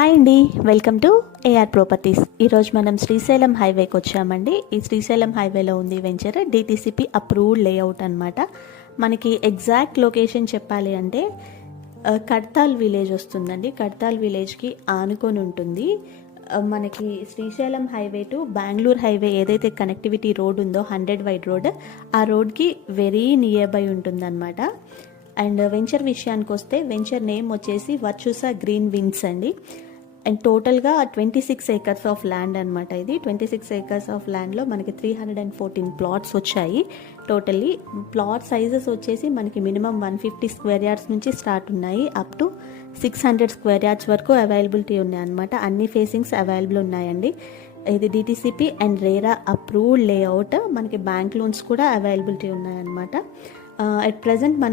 Hi అండి, welcome to AR properties. ఈరోజు మనం శ్రీశైలం హైవేకి వచ్చామండి. ఈ శ్రీశైలం హైవేలో ఉంది వెంచర్ డిటిసిపి అప్రూవ్డ్ లేఅవుట్ అనమాట. మనకి ఎగ్జాక్ట్ లొకేషన్ చెప్పాలి అంటే కడ్తాల్ విలేజ్ వస్తుందండి. కడ్తాల్ విలేజ్కి ఆనుకొని ఉంటుంది. మనకి Srisailam highway to Bengaluru highway ఏదైతే కనెక్టివిటీ రోడ్ ఉందో 100 వైడ్ రోడ్, ఆ రోడ్కి వెరీ నియర్ బై ఉంటుందన్నమాట. అండ్ వెంచర్ విషయానికి వస్తే వెంచర్ నేమ్ వచ్చేసి వర్చుసా గ్రీన్ వింగ్స్ అండి. అండ్ టోటల్గా 26 ఏకర్స్ ఆఫ్ ల్యాండ్ అనమాట. ఇది 26 ఏకర్స్ ఆఫ్ ల్యాండ్లో మనకి 314 ప్లాట్స్ వచ్చాయి. టోటల్లీ ప్లాట్ సైజెస్ వచ్చేసి మనకి మినిమం 150 స్క్వేర్ యార్డ్స్ నుంచి స్టార్ట్ ఉన్నాయి, అప్ టు 600 స్క్వేర్ యార్డ్స్ వరకు అవైలబిలిటీ ఉన్నాయి అనమాట. అన్ని ఫేసింగ్స్ అవైలబుల్ ఉన్నాయండి. ఇది DTCP and RERA approved layout. మనకి బ్యాంక్ లోన్స్ కూడా అవైలబిలిటీ ఉన్నాయన్నమాట. అట్ ప్రెజెంట్ మన